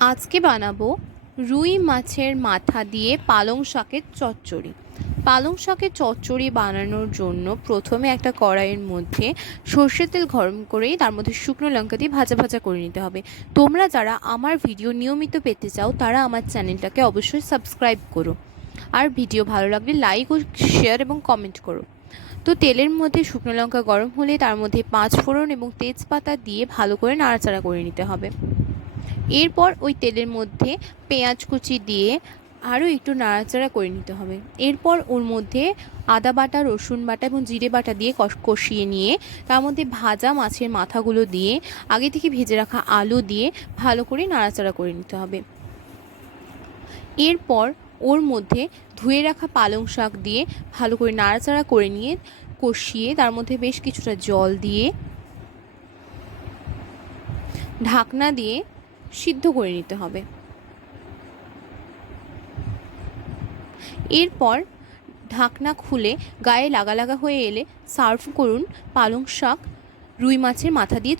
আজকে বানাবো রুই মাছের মাথা দিয়ে পালং শাকের চচ্চড়ি। পালং শাকের চচ্চড়ি বানানোর জন্য প্রথমে একটা কড়াইয়ের মধ্যে সর্ষের তেল গরম করেই তার মধ্যে শুকনো লঙ্কা দিয়ে ভাজা ভাজা করে নিতে হবে। তোমরা যারা আমার ভিডিও নিয়মিত পেতে চাও, তারা আমার চ্যানেলটাকে অবশ্যই সাবস্ক্রাইব করো। আর ভিডিও ভালো লাগলে লাইক ও শেয়ার এবং কমেন্ট করো। তো তেলের মধ্যে শুকনো লঙ্কা গরম হলে তার মধ্যে পাঁচ ফোড়ন এবং তেজপাতা দিয়ে ভালো করে নাড়াচাড়া করে নিতে হবে। এরপর ওই তেলের মধ্যে পেঁয়াজ কুচি দিয়ে আরও একটু নাড়াচাড়া করে নিতে হবে। এরপর ওর মধ্যে আদা বাটা, রসুন বাটা এবং জিরে বাটা দিয়ে কষ- কষিয়ে নিয়ে তার মধ্যে ভাজা মাছের মাথাগুলো দিয়ে আগে থেকে ভেজে রাখা আলু দিয়ে ভালো করে নাড়াচাড়া করে নিতে হবে। এরপর ওর মধ্যে ধুয়ে রাখা পালং শাক দিয়ে ভালো করে নাড়াচাড়া করে নিয়ে কষিয়ে তার মধ্যে বেশ কিছুটা জল দিয়ে ঢাকনা দিয়ে সিদ্ধ করে নিতে হবে। এরপর ঢাকনা খুলে গায়ে লাগা লাগা হয়ে এলে সার্ভ করুন পালং শাক, রুই মাছের মাথা দিয়ে